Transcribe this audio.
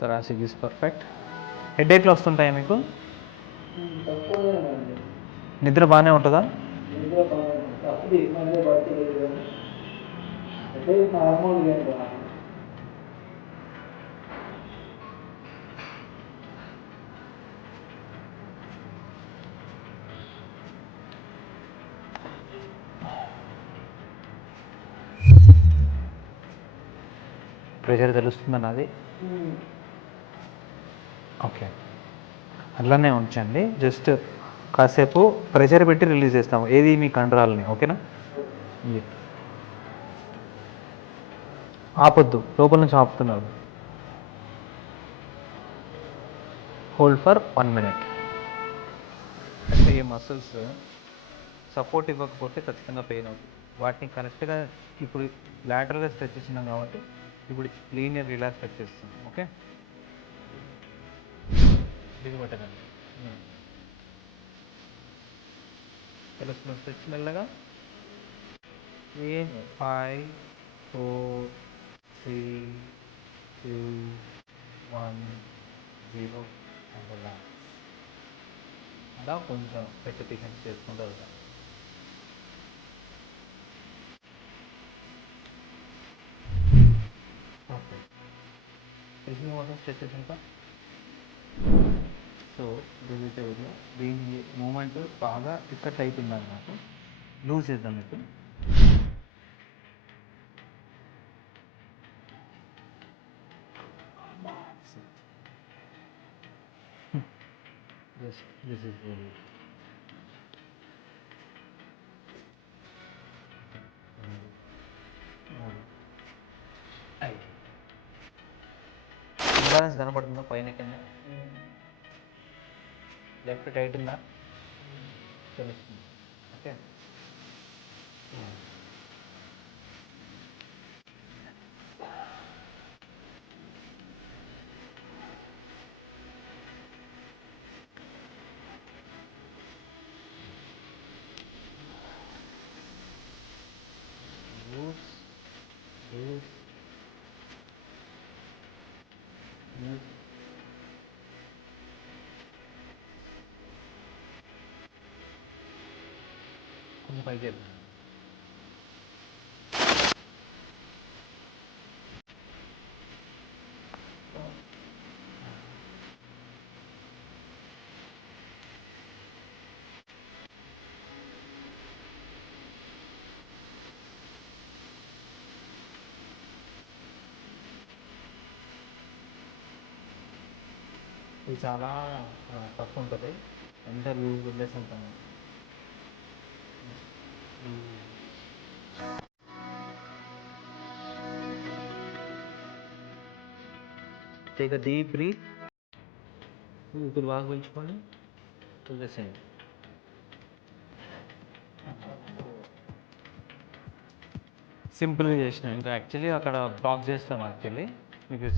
Thoracic is perfect. హెడేక్లు వస్తుంటాయా మీకు? తక్కువనేనండి. నిద్ర బాగానే ఉంటుందా? నిద్ర బాగానే ఉంటుంది. అప్పుడు ఈ మధ్య పడతలేదు కానీ అంటే నార్మల్గా ఏం కాదు. ప్రెషర్ తెలుస్తుందా నాది? ఓకే, అట్లానే ఉంచండి. జస్ట్ కాసేపు ప్రెషర్ పెట్టి రిలీజ్ చేస్తాము, ఏది మీ కండరాలని. ఓకేనా? ఇది ఆపొద్దు, లోపల నుంచి ఆపుతున్నారు. Hold for 1 minute. అంటే ఈ మసిల్స్ సపోర్ట్ ఇవ్వకపోతే ఖచ్చితంగా పెయిన్ అవుతుంది. వాటిని కరెక్ట్గా ఇప్పుడు లాటరల్గా స్ట్రెచ్ ఇచ్చినాం కాబట్టి ఇప్పుడు లీనియర్ రిలాక్స్ స్ట్రెచ్ చేస్తాం. ఓకే, దిగుబట్టదండి. తెలుస్తున్న స్ట్రెచ్ మెల్లగా. 5 4 3 2 1 0 అలా అలా కొంచెం రెపిటేషన్స్ చేసుకుంటూ వెళ్తాం. ఓకే, తెలిసిన వాటర్ స్ట్రెచెస్ ఇంకా. సో దీని మూమెంట్ బాగా ఇక్కడ అయిపోయింది అన్నమాట. లూజ్ చేద్దాం ఇప్పుడు. దిస్ ఇస్ ఇంబ్యాలెన్స్ కనపడుతుందా పైన కింద? లెఫ్ట్ టైట్ ఉందా? తెలుస్తుంది. Okay, loose loose loose. కొంచెం పైకి చేద్దాం. ఇది చాలా టఫ్ ఉంటుంది. ఎంత లూజ్ వదిలేసి ఉంటాము. Take a deep breath. ఊపిరి బాగా పీల్చుకొని వదిలేసేయండి. సింపుల్గా చేసిన ఇంకా యాక్చువల్లీ అక్కడ బ్లాక్ చేస్తాం యాక్చువల్లీ మీకు